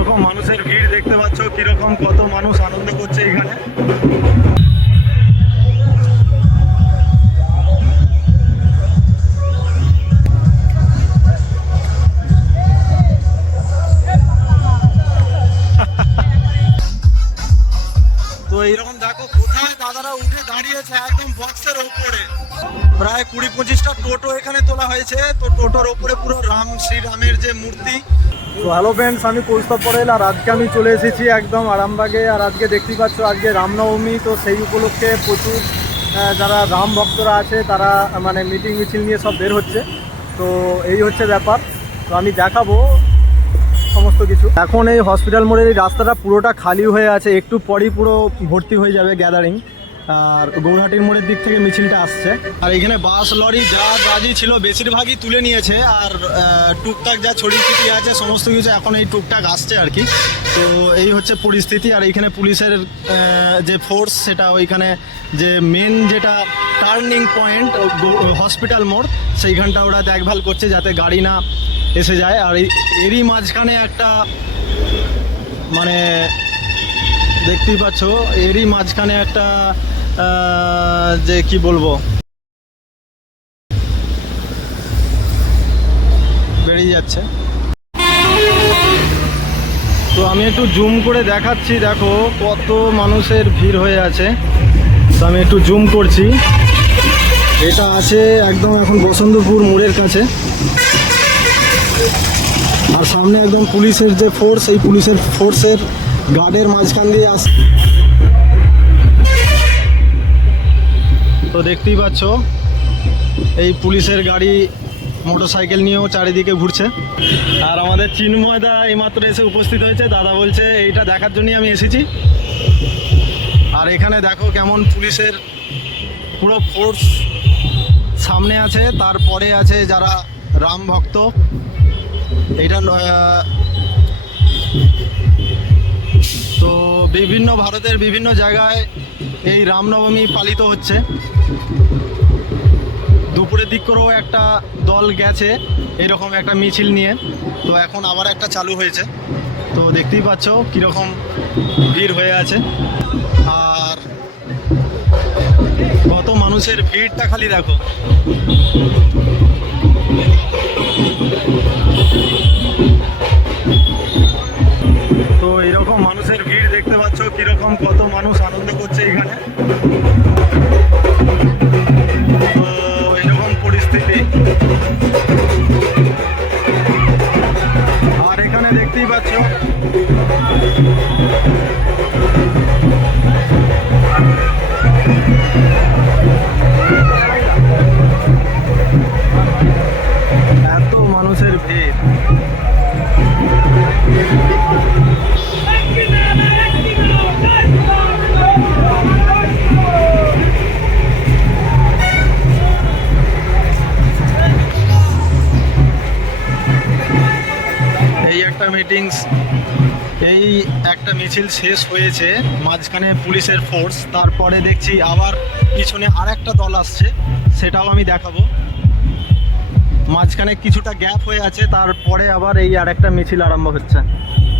এইরকম মানুষের ভিড় দেখতে পাচ্ছ, কিরকম কত মানুষ আনন্দ করছে এখানে। তো এইরকম দেখো কোথায় দাদারা উঠে দাঁড়িয়েছে একদম বক্সের উপরে। প্রায় 20-25টা টোটো এখানে তোলা হয়েছে। তো টোটোর ওপরে পুরো শ্রীরামের যে মূর্তি। তো হ্যালো ফ্রেন্ডস, আমি কৌস্তব পরেল, আর আজকে আমি চলে এসেছি একদম আরামবাগে। আর আজকে দেখতেই পাচ্ছ আজকে রামনবমী, তো সেই উপলক্ষে প্রচুর যারা রাম ভক্তরা আছে তারা মানে মিটিং মিছিল নিয়ে সব বের হচ্ছে। তো এই হচ্ছে ব্যাপার। তো আমি দেখাবো সমস্ত কিছু। এখন এই হসপিটাল মোড়ের এই রাস্তাটা পুরোটা খালি হয়ে আছে, একটু পরই পুরো ভর্তি হয়ে যাবে গ্যাদারিং। আর গৌরহাটির মোড়ের দিক থেকে মিছিলটা আসছে। আর এখানে বাস লরি যা গাড়ি ছিল বেশিরভাগই তুলে নিয়েছে, আর টুকটাক যা ছড়িয়ে ছিটিয়ে আছে সমস্ত কিছু এখন এই টুকটাক আসছে আর কি। তো এই হচ্ছে পরিস্থিতি। আর এইখানে পুলিশের যে ফোর্স, সেটা ওইখানে যে মেন যেটা টার্নিং পয়েন্ট হসপিটাল মোড়, সেইখানটা ওরা দেখভাল করছে যাতে গাড়ি না এসে যায়। আর এরই মাঝখানে একটা মানে দেখতেই পাচ্ছ, এরই মাঝখানে একটা যে কি বলবো বেরিয়ে যাচ্ছে। তো আমি একটু জুম করে দেখাচ্ছি, দেখো কত মানুষের ভিড় হয়ে আছে। তো আমি একটু জুম করছি, এটা আছে একদম এখন বসন্তপুর মোড়ের কাছে। আর সামনে একদম পুলিশের যে ফোর্স, এই পুলিশের ফোর্সের গার্ডের মাঝখান দিয়ে আসে। তো দেখতেই পাচ্ছ এই পুলিশের গাড়ি মোটরসাইকেল নিয়েও চারিদিকে ঘুরছে। আর আমাদের চিন্ময় দা এইমাত্র এসে উপস্থিত হয়েছে। দাদা বলছে এইটা দেখার জন্যই আমি এসেছি। আর এখানে দেখো কেমন পুলিশের পুরো ফোর্স সামনে আছে, তারপরে আছে যারা রাম ভক্ত। এইটা তো বিভিন্ন ভারতের বিভিন্ন জায়গায় এই রামনবমী পালিত হচ্ছে। দুপুরের দিক করেও একটা দল গেছে এরকম একটা মিছিল নিয়ে। তো এখন আবার একটা চালু হয়েছে। তো দেখতেই পাচ্ছ কীরকম ভিড় হয়ে আছে। আর কত মানুষের ভিড়টা খালি দেখো। তো এরকম মানুষের ভিড় দেখতে পাচ্ছ, কিরকম কত মানুষ আনন্দ করছে এখানে। তো এরকম পরিস্থিতি। আর এখানে দেখতেই পাচ্ছ এত মানুষের ভিড়। এই একটা মিছিল শেষ হয়েছে, মাঝখানে পুলিশের ফোর্স, তারপরে দেখছি আবার পিছনে আর একটা দল আসছে, সেটাও আমি দেখাবো। মাঝখানে কিছুটা গ্যাপ হয়ে আছে, তারপরে আবার এই আর একটা মিছিল আরম্ভ হচ্ছে।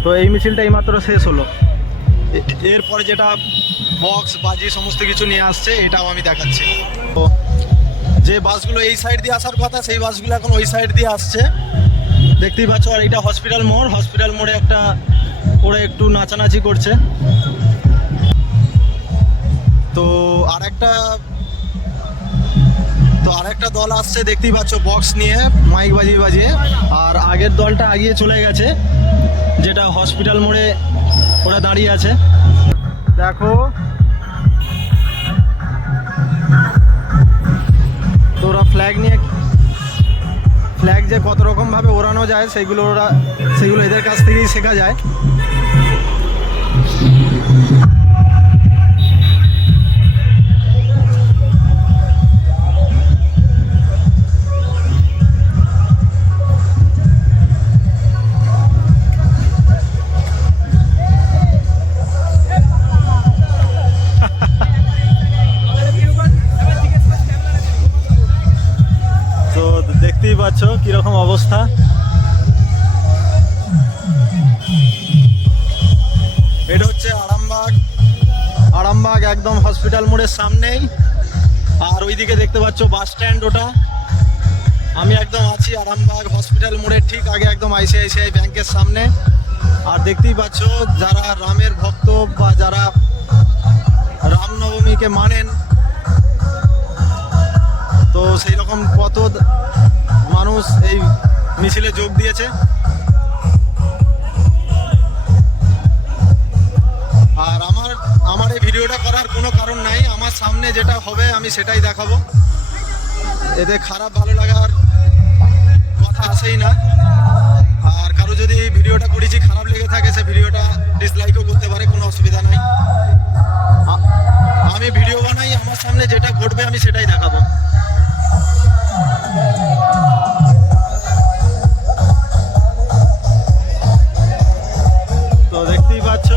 তো এই মিছিলটা এইমাত্র শেষ হলো। এরপরে যেটা বক্স বাজি সমস্ত কিছু নিয়ে আসছে, এটাও আমি দেখাচ্ছি। তো যে বাসগুলো এই সাইড দিয়ে আসার কথা, সেই বাসগুলো এখন ওই সাইড দিয়ে আসছে, দেখতেই পাচ্ছ। আর এটা হসপিটাল মোড়, হসপিটাল মোড়ে একটা ওরা একটু নাচানাচি করছে। তো আরেকটা দল আসছে, দেখতেই পাচ্ছ বক্স নিয়ে মাইক বাজিয়ে বাজিয়ে। আর আগের দলটা আগিয়ে চলে গেছে, যেটা হসপিটাল মোড়ে ওরা দাঁড়িয়ে আছে। দেখো তো ওরা ফ্ল্যাগ যে কত রকম ভাবে ওড়ানো যায় সেগুলো এদের কাছ থেকেই শেখা যায়। তো দেখতেই পাচ্ছ কিরকম অবস্থা। একদম হসপিটাল মোড়ের সামনেই। আর ওইদিকে দেখতে পাচ্ছ বাস স্ট্যান্ড, ওটা আমি একদম আছি আরামবাগ হসপিটাল মোড়ের ঠিক আগে, একদম আইসিআইসিআই ব্যাংকের সামনে। আর দেখতেই পাচ্ছ যারা রামের ভক্ত বা যারা রামনবমীকে মানেন, তো সেই রকম কত মানুষ এই মিছিলে যোগ দিয়েছে। আর আমার এই ভিডিওটা করার কোনো কারণ নাই, আমার সামনে যেটা হবে আমি সেটাই দেখাবো, এতে খারাপ ভালো লাগার কথা আসেই না। আর কারো যদি এই ভিডিওটা করেছি খারাপ লেগে থাকে, সে ভিডিওটা ডিসলাইকও করতে পারে, কোনো অসুবিধা নাই। আমি ভিডিও বানাই, আমার সামনে যেটা ঘটবে আমি সেটাই দেখাবো। তো দেখতেই পাচ্ছ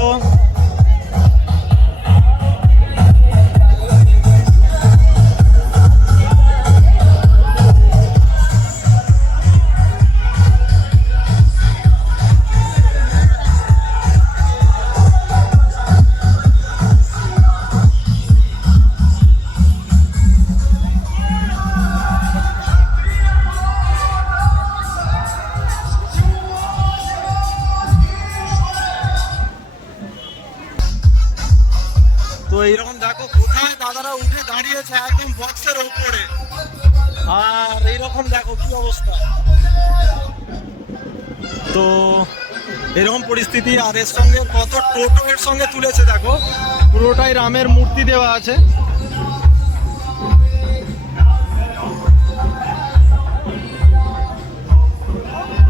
তো এইরকম দেখো কোথায় দাদারা উঠে দাঁড়িয়েছে একদম বক্সের উপরে। আর এইরকম দেখো কি অবস্থা, তো এরকম পরিস্থিতি। আর এর সঙ্গে কত টোটো এর সঙ্গে তুলেছে দেখো, পুরোটাই রামের মূর্তি দেওয়া আছে।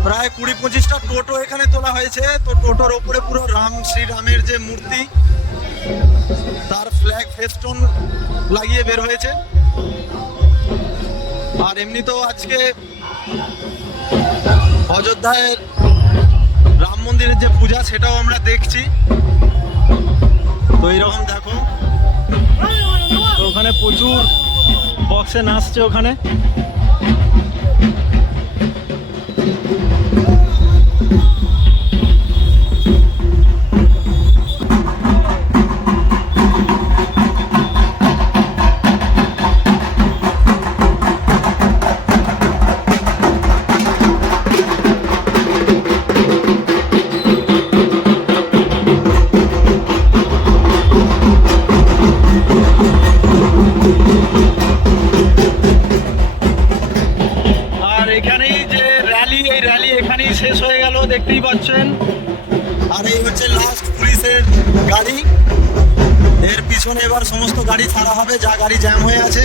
প্রায় 20-25টা টোটো এখানে তোলা হয়েছে। তো টোটোর ওপরে পুরো শ্রীরামের যে মূর্তি, তার ফ্ল্যাগ ফেস্টুন লাগিয়ে বের হয়েছে। আর এমনি তো আজকে অযোধ্যায় রাম মন্দিরের যে পূজা, সেটাও আমরা দেখছি। তো এইরকম দেখো, তো ওখানে প্রচুর বক্সে নাচছে ওখানে। আর এখানেই যে র্যালি, এই র্যালি এখানেই শেষ হয়ে গেল, দেখতেই পাচ্ছেন। আর এই হচ্ছে লাস্ট পুলিশের গাড়ি, এর পিছনে এবার সমস্ত গাড়ি ছাড়া হবে, যা গাড়ি জ্যাম হয়ে আছে।